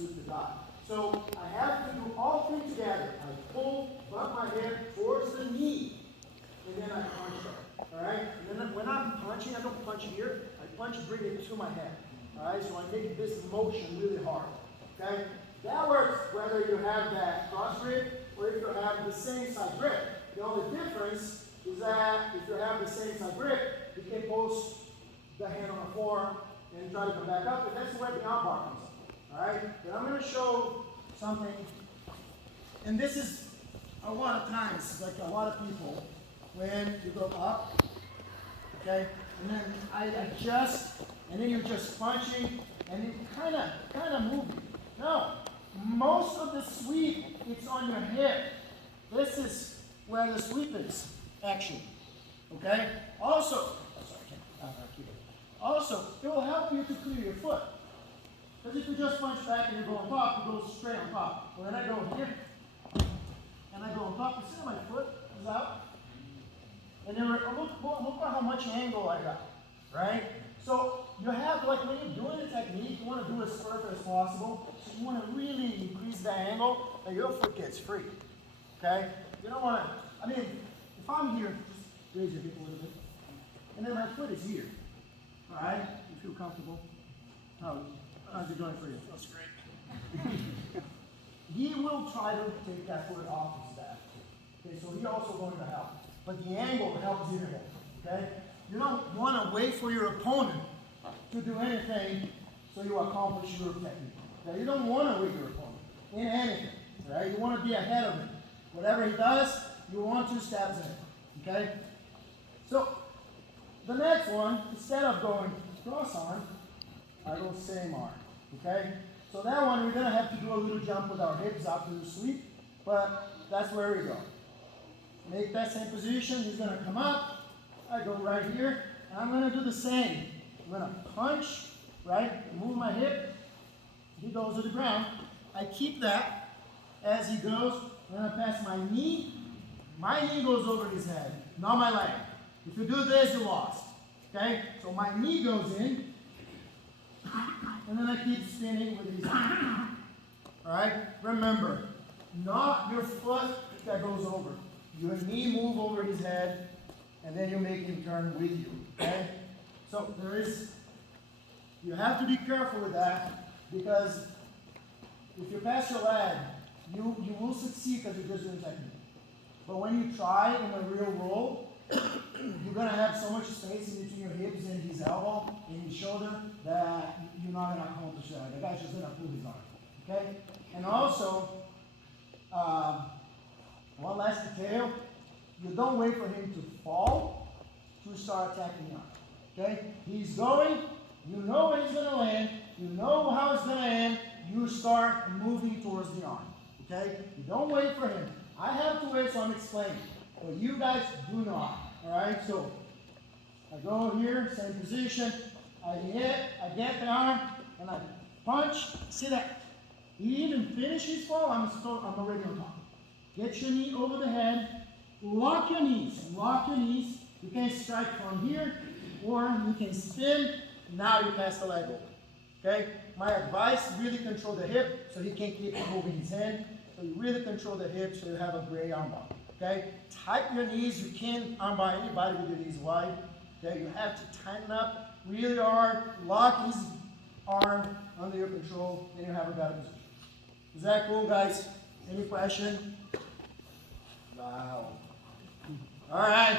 sweep the dot. So I have to do all three together. I pull, bump my hip towards the knee, and then I punch it. All right? And then when I'm punching, I don't punch here. I punch, bring it to my head. All right? So I make this motion really hard. Okay? That works whether you have that cross grip or if you have the same side grip. The only difference is that if you have the same side grip, you can post the hand on the floor and try to come back up, and that's where the armbar comes up. All right? But I'm going to show something, and this is a lot of times, like a lot of people, when you go up, okay, and then I adjust, and then you're just punching, and you kind of moving. No, most of the sweep, it's on your hip. This is where the sweep is, actually. Okay? Also, it will help you to clear your foot. Because if you just punch back and you go on top, you go straight on top. But when I go here, and I go on top, you see my foot is out? And then look at how much angle I got, right? So you have, like when you're doing the technique, you want to do it as perfect as possible. So you want to really increase the angle that your foot gets free, okay? You don't want to, I mean, if I'm here, just raise your hip a little bit. And then my foot is here, all right? You feel comfortable? How's it going for you? Feels great. He will try to take that foot off his back. Okay, so he's also going to help. But the angle helps you more. Okay? You don't want to wait for your opponent to do anything so you accomplish your technique. Okay? You don't want to wait your opponent in anything. Right? You want to be ahead of him. Whatever he does, you want 2 steps in. Okay? So the next one, instead of going cross arm, I go same arm. Okay? So that one, we're going to have to do a little jump with our hips after the sweep, but that's where we go. Make that same position. He's going to come up. I go right here, and I'm going to do the same. I'm going to punch, right? Move my hip. He goes to the ground. I keep that as he goes. I'm going to pass my knee. My knee goes over his head, not my leg. If you do this, you're lost. Okay? So my knee goes in. And then I keep spinning with these hands. Alright? Remember, not your foot that goes over. Your knee move over his head, and then you make him turn with you. Okay? So you have to be careful with that, because if you pass your leg, you will succeed because you're just doing technique. But when you try in a real roll, you're going to have so much space in between your hips and his elbow and his shoulder that you're not going to accomplish that. The guy's just going to pull his arm. Okay? And also, one last detail, you don't wait for him to fall to start attacking the arm. Okay? He's going, you know where he's going to land, you know how it's going to end, you start moving towards the arm. Okay? You don't wait for him. I have to wait, so I'm explaining. But you guys do not. Alright, so I go here, same position, I get the arm, and I punch. See that? He even finishes fall, I'm already on top. Get your knee over the head, lock your knees. You can strike from here, or you can spin, now you pass the leg over. Okay? My advice, really control the hip so he can't keep moving his hand. So you really control the hip so you have a great armbar. Okay? Tighten your knees. You can't armbar anybody with your knees wide. Okay? You have to tighten up really hard. Lock his arm under your control, and you have a better position. Is that cool, guys? Any question? Wow. All right.